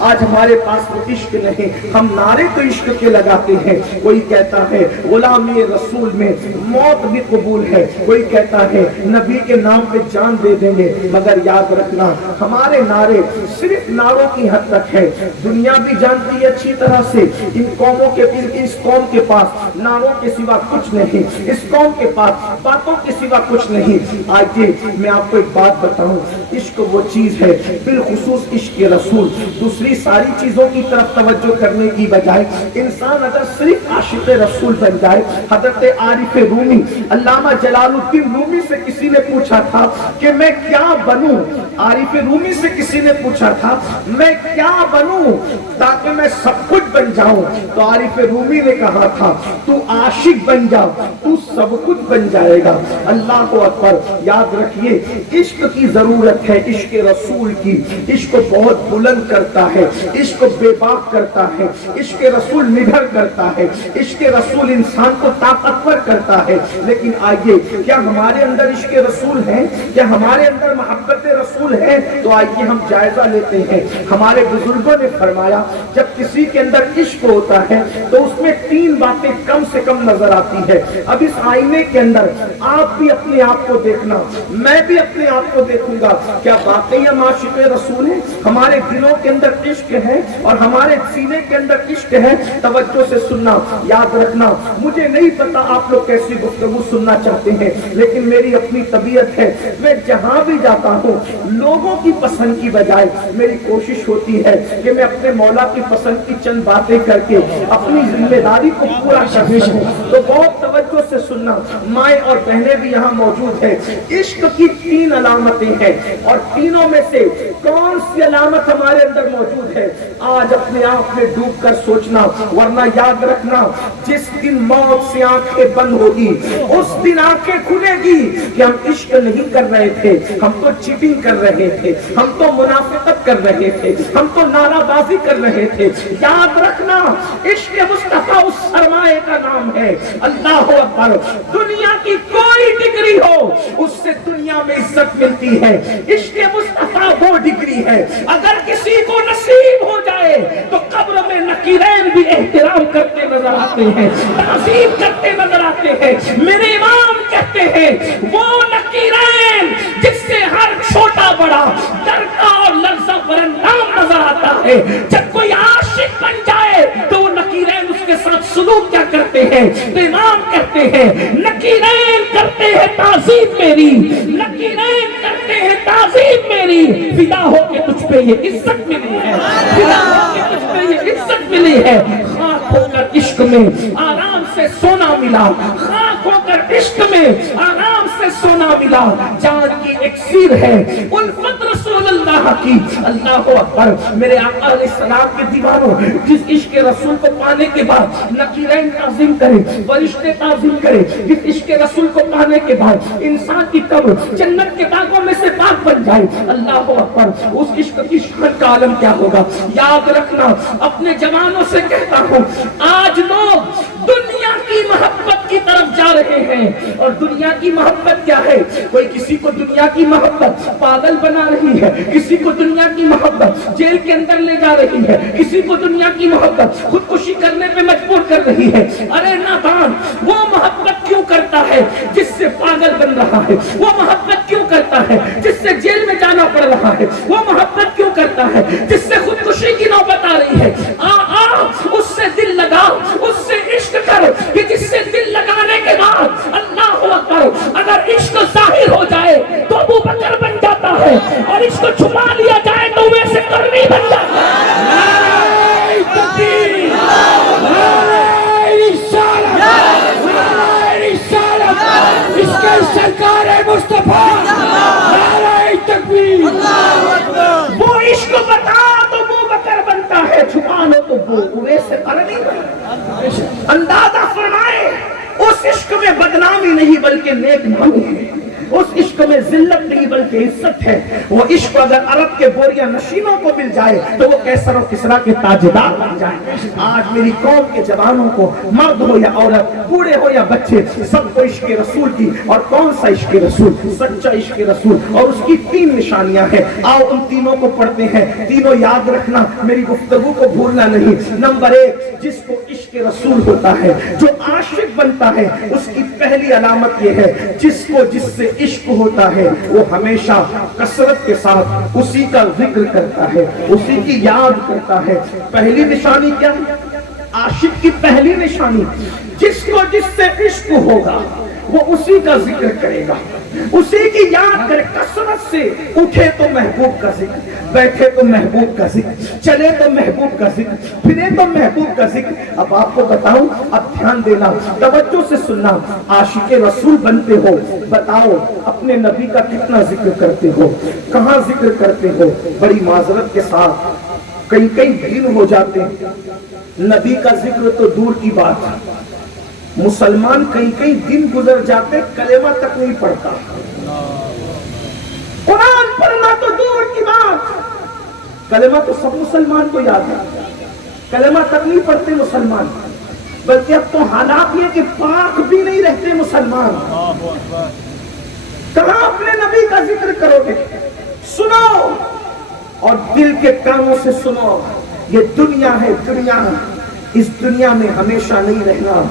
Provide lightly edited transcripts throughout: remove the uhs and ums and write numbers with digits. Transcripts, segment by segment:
آج ہمارے پاس وہ عشق نہیں، ہم نعرے تو عشق کے لگاتے ہیں. کوئی کہتا ہے غلامی رسول میں موت بھی قبول ہے، کوئی کہتا ہے نبی کے نام پہ جان دے دیں گے. مگر یاد رکھنا ہمارے نعرے صرف نعروں کی حد تک ہے. دنیا بھی جانتی ہے اچھی طرح سے ان قوموں کے، اس قوم کے پاس نعروں کے سوا کچھ نہیں، اس قوم کے پاس باتوں کے سوا کچھ نہیں. آئیے میں آپ کو ایک بات بتاؤں، عشق وہ چیز ہے، بالخصوص عشق رسول. دوسری ساری چیزوں کی طرف توجہ کرنے کی بجائے انسان اگر صرف عاشق رسول بن جائے. حضرت عارف رومی، علامہ جلال الدین رومی سے کسی نے پوچھا تھا کہ میں کیا بنوں. عارف رومی سے کسی نے پوچھا تھا میں کیا بنوں تاکہ میں سب کچھ بن جاؤں. تو عارف رومی نے کہا تھا تو عاشق بن جا، تو سب کچھ بن جائے گا. اللہ اکبر. یاد رکھیے عشق کی ضرورت ہے، عشق رسول کی. عشق بہت بلند کرتا ہے، عشق بے باک کرتا ہے، عشق رسول نڈر کرتا ہے، عشق رسول انسان کو طاقتور کرتا ہے. لیکن آئیے کیا ہمارے اندر عشق رسول ہے؟ کیا ہمارے اندر محبت رسول ہے؟ تو آئیے ہم جائزہ لیتے ہیں. ہمارے بزرگوں نے فرمایا جب کسی کے اندر عشق ہوتا ہے تو اس میں 3 باتیں کم سے کم نظر آتی ہے. اب اس آئینے کے اندر آپ بھی اپنے آپ کو دیکھنا، میں بھی اپنے آپ کو دیکھوں گا. کیا واقعی ہم عاشق رسول ہیں؟ ہمارے دلوں کے اندر عشق ہے اور ہمارے سینے کے اندر عشق ہے؟ توجہ سے سننا، یاد رکھنا. مجھے نہیں پتا آپ لوگ کیسی گفتگو سننا چاہتے ہیں، لیکن میری اپنی طبیعت ہے، میں جہاں بھی جاتا ہوں لوگوں کی پسند کی بجائے میری کوشش ہوتی ہے کہ میں اپنے مولا کی پسند کی چند باتیں کر کے اپنی ذمہ داری کو پورا کر سکوں. تو بہت توجہ سے سننا، مائیں اور بہنیں بھی یہاں موجود ہیں. عشق کی 3 علامتیں ہیں اور تینوں میں سے کون سی علامت ہمارے اندر موجود ہے آج اپنے آپ میں ڈوب کر سوچنا. ورنہ یاد رکھنا جس دن موت سے آنکھیں بند ہوگی اس دن آنکھیں کھلے گی کہ ہم عشق نہیں کر رہے تھے، ہم تو چیٹنگ کر رہے تھے، ہم تو منافقت کر رہے تھے، ہم تو نعرہ بازی کر رہے تھے. یاد رکھنا عشق مصطفیٰ اس سرمایہ کا نام ہے. اللہ اکبر. دنیا کی کوئی ڈگری ہو اس سے دنیا میں عزت ملتی ہے، عشق مصطفیٰ وہ ڈگری ہے. اگر کسی کو نصیب ہو جائے تو قبر میں نکیرین بھی احترام کرتے نظر آتے ہیں، تعظیم کرتے نظر آتے ہیں. میرے امام کہتے ہیں وہ نکیرین جس سے ہر چھوٹا بڑا ڈرتا اور لرزہ برندام نظر آتا ہے، جب کوئی عاشق بن جائے تو وہ نکیرین اس کے ساتھ سلوک کیا کرتے ہیں؟ تو امام کہتے ہیں نکیرین کرتے ہیں تعظیم میری، نکیرین کرتے ہیں تعظیم میری. فدا ہو کے تجھ پہ یہ عزت ملی ہے، فدا ہو کے تجھ پہ یہ عزت ملی ہے. خاک ہو کر عشق میں آرام سے سونا ملا، خاک ہو کر عشق میں آرام سے سونا ملا. جان کی اکسیر ہے الفت رسول اللہ کی. اللہ اکبر. میرے آقا علیہ السلام کے دیوانوں، جس عشق رسول کو پانے کے بعد نکیرین تعظیم کرے، فرشتے تعظیم کرے، جس عشق رسول کو پانے کے بعد انسان کی قبر جنت کے باغوں میں سے پاک بن جائے. اللہ اکبر. اس عشق کی شان کا عالم کیا ہوگا؟ یاد رکھنا اپنے جوانوں سے کہتا ہوں آج لوگ دنیا کی محبت کی طرف جا رہے ہیں. اور دنیا کی محبت کیا ہے؟ کوئی کسی کو دنیا کی محبت پاگل بنا رہی ہے، کسی کو دنیا کی محبت جیل کے اندر لے جا رہی ہے، کسی کو دنیا کی محبت خودکشی کرنے پہ مجبور کر رہی ہے. ارے نادان، وہ محبت کیوں کرتا ہے جس سے پاگل بن رہا ہے؟ وہ محبت کیوں کرتا ہے جس سے جیل میں جانا پڑ رہا ہے؟ وہ محبت کیوں کرتا ہے جس سے خودکشی کی نوبت آ رہی ہے؟ اس سے دل لگا، اس سے عشق کر کہ جس سے دل لگانے کے بعد اللہ اکبر اگر عشق ظاہر ہو جائے تو ابو بکر بن جاتا ہے، اور عشق چھپا لیا جائے تو ویسے کرنی بن جاتا ہے. سرکار مصطفیٰ نعرہ تکبیر. وہ عشق بتا تو ابو بکر بنتا ہے، چھپا لو تو وہ ویسے کرنی بن. اندازہ فرمائے اس عشق میں بدنامی نہیں بلکہ نیک نامی ہے. اس عشق عشق میں ذلت نہیں بلکہ عزت ہے. وہ عشق اگر عرب کے بوریا نشینوں کو مل جائے تو وہ کیسر و کسرا کے تاجدار بن جائے. آج میری قوم کے جوانوں کو, مرد ہو یا عورت, بوڑھے ہو یا بچے, سب کو عشق رسول کی. اور کون سا عشق رسول؟ سچا عشق رسول. اور اس کی 3 نشانیاں ہیں. آؤ ان تینوں کو پڑھتے ہیں. تینوں یاد رکھنا, میری گفتگو کو بھولنا نہیں. نمبر 1, جس کو عشق رسول ہوتا ہے, جو عاشق بنتا ہے, اس کی پہلی علامت یہ ہے, جس سے عشق ہوتا ہے وہ ہمیشہ کثرت کے ساتھ اسی کا ذکر کرتا ہے, اسی کی یاد کرتا ہے. پہلی نشانی کیا ہے؟ عاشق کی پہلی نشانی, جس سے عشق ہوگا وہ اسی کا ذکر کرے گا, اسی کی یاد کرے. کثرت سے اٹھے تو محبوب کا ذکر, بیٹھے تو محبوب کا ذکر, چلے تو محبوب کا ذکر, پھرے تو محبوب کا ذکر. اب آپ کو بتاؤں, اب دھیان دینا, توجہ سے سننا. عاشق رسول بنتے ہو, بتاؤ اپنے نبی کا کتنا ذکر کرتے ہو, کہاں ذکر کرتے ہو؟ بڑی معذرت کے ساتھ کئی دن ہو جاتے ہیں, نبی کا ذکر تو دور کی بات ہے. مسلمان کئی دن گزر جاتے, کلمہ تک نہیں پڑھتا. قرآن پڑھنا تو دور کی بات, کلمہ تو سب مسلمان کو یاد ہے, کلمہ تک نہیں پڑھتے مسلمان. بلکہ اب تو حالات یہ کہ پاک بھی نہیں رہتے مسلمان. کہاں اپنے نبی کا ذکر کرو گے؟ سنو اور دل کے کانوں سے سنو. یہ دنیا ہے, دنیا, اس دنیا میں ہمیشہ نہیں رہنا.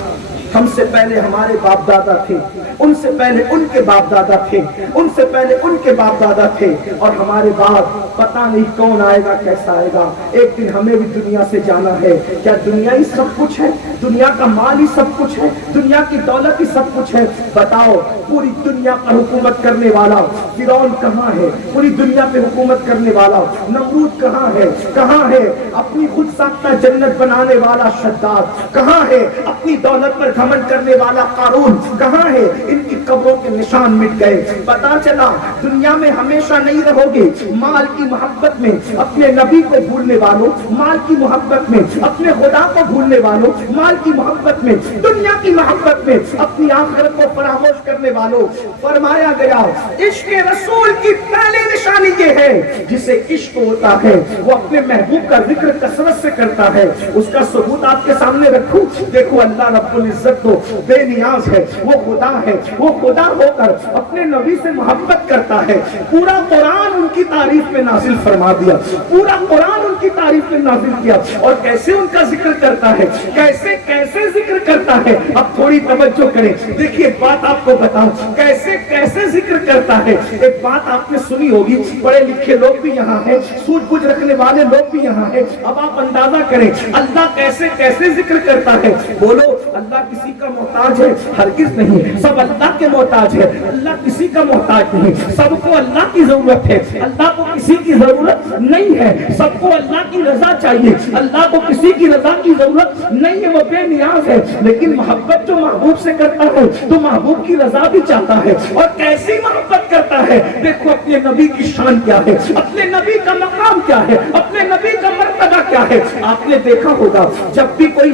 ہم سے پہلے ہمارے باپ دادا تھے, ان سے پہلے ان کے باپ دادا تھے, ان سے پہلے ان کے باپ دادا تھے, اور ہمارے بعد پتہ نہیں کون آئے گا, کیسا آئے گا. ایک دن ہمیں بھی دنیا سے جانا ہے. کیا دنیا ہی سب کچھ ہے؟ دنیا کا مال ہی سب کچھ ہے؟ دنیا کی دولت ہی سب کچھ ہے؟ بتاؤ, پوری دنیا پر حکومت کرنے والا فرعون کہاں ہے؟ پوری دنیا پہ حکومت کرنے والا نمرود کہاں ہے؟ کہاں ہے اپنی خود ساختہ جنت بنانے والا شداد؟ کہاں ہے اپنی دولت پر گھمنڈ کرنے والا قارون؟ کہاں ہے؟ ان کی قبروں کے نشان مٹ گئے. پتا چلا دنیا میں ہمیشہ نہیں رہو گے. مال کی محبت میں اپنے نبی کو بھولنے والوں, مال کی محبت میں اپنے خدا کو بھولنے والوں, مال کی محبت میں, دنیا کی محبت میں اپنی آخرت کو فراموش کرنے والوں, فرمایا گیا عشق رسول کی پہلی نشانی یہ ہے, جسے عشق ہوتا ہے وہ اپنے محبوب کا ذکر کثرت سے کرتا ہے. اس کا ثبوت آپ کے سامنے رکھوں. دیکھو اللہ رب العزت تو بے نیاز ہے, وہ خدا ہے, وہ خدا ہو کر اپنے نبی سے محبت کرتا ہے. پورا قرآن ان کی تعریف میں نازل فرما دیا, پورا قرآن ان کی تعریف میں نازل کیا. اور کیسے ان کا ذکر کرتا ہے, کیسے ذکر کرتا ہے. اب تھوڑی توجہ کریں, دیکھیے ایک بات آپ کو بتاؤں, کیسے ذکر کرتا ہے. ایک بات آپ نے سنی ہوگی, پڑھے لکھے لوگ بھی یہاں ہیں, سوجھ بوجھ رکھنے والے لوگ بھی یہاں ہیں. اب آپ اندازہ کریں اللہ کیسے ذکر کرتا ہے. بولو, اللہ کسی کا محتاج ہے؟ ہرگز نہیں, سب اللہ کے محتاج ہے. اللہ کسی کا محتاج نہیں, سب کو اللہ کی ضرورت ہے. اللہ کو کسی کی ضرورت نہیں ہے, سب کو اللہ کی رضا چاہیے. اللہ کو کسی کی رضا کی ضرورت نہیں ہے, وہ بے نیاز ہے. لیکن محبت جو محبوب سے کرتا ہے تو محبوب کی رضا بھی چاہتا ہے. اور کیسی محبت کرتا ہے, دیکھو اپنے نبی کی شان کیا ہے, اپنے نبی کا مقام کیا ہے, اپنے نبی کا مرتبہ کیا ہے. آپ نے دیکھا ہوگا جب بھی کوئی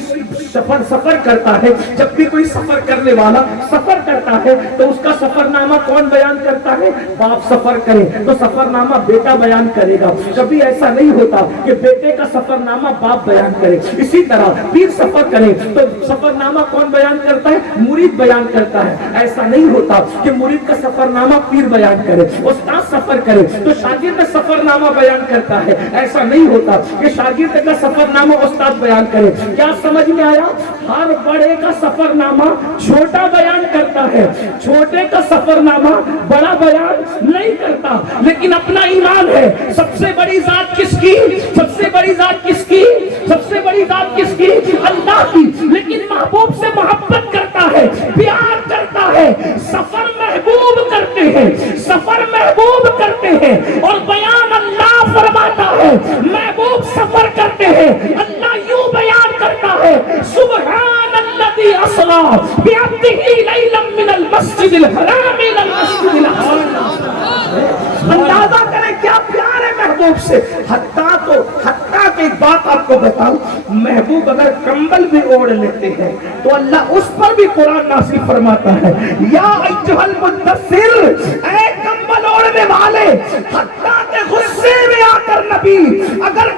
سفر کرتا ہے, جب بھی کوئی سفر کرنے والا سفر کرتا ہے تو اس کا سفر نامہ کون بیان کرتا ہے؟ باپ سفر کرے تو سفر نامہ بیٹا بیان کرے گا. کبھی ایسا نہیں ہوتا کہ بیٹے کا سفر نامہ باپ بیان کرے. اسی طرح پیر سفر کرے تو سفر نامہ کون بیان کرتا ہے؟ مرید بیان کرتا ہے. ایسا نہیں ہوتا کہ مرید کا سفر نامہ پیر بیان کرے. استاد سفر کرے تو شاگرد سفر نامہ بیان کرتا ہے. ایسا نہیں ہوتا کہ شاگرد کا سفر نامہ استاد بیان کرے. کیا سمجھ میں آیا؟ ہر بڑے کا سفر نامہ چھوٹا بیان کرتا ہے, چھوٹے کا سفر نامہ بڑا بیان نہیں کرتا. لیکن اپنا ایمان ہے. سب سے بڑی ذات کس کی؟ سب سے بڑی ذات کس کی؟ سب سے بڑی ذات کس کی؟ اللہ کی. لیکن محبوب سے محبت کرتا ہے, پیار کرتا ہے. سفر محبوب کرتے ہیں, سفر محبوب کرتے ہیں. اور بیان اللہ فرماتا ہے, محبوب سفر کرتے ہیں. اللہ یوں بیان کرتا ہے, سبحان الذی اسری بعبدہ لیلا من المسجد الحرام الى المسجد الاقصی. اندازہ کریں کیا پیار ہے محبوب سے. حتیٰ کہ ایک بات آپ کو بتاؤں, محبوب اگر کمبل بھی اوڑھ لیتے ہیں تو اللہ اس پر بھی قرآن نازل فرماتا ہے, یا ایھا المدثر, اے والے حتیٰ کہ غصے میں آ کر نبی اگر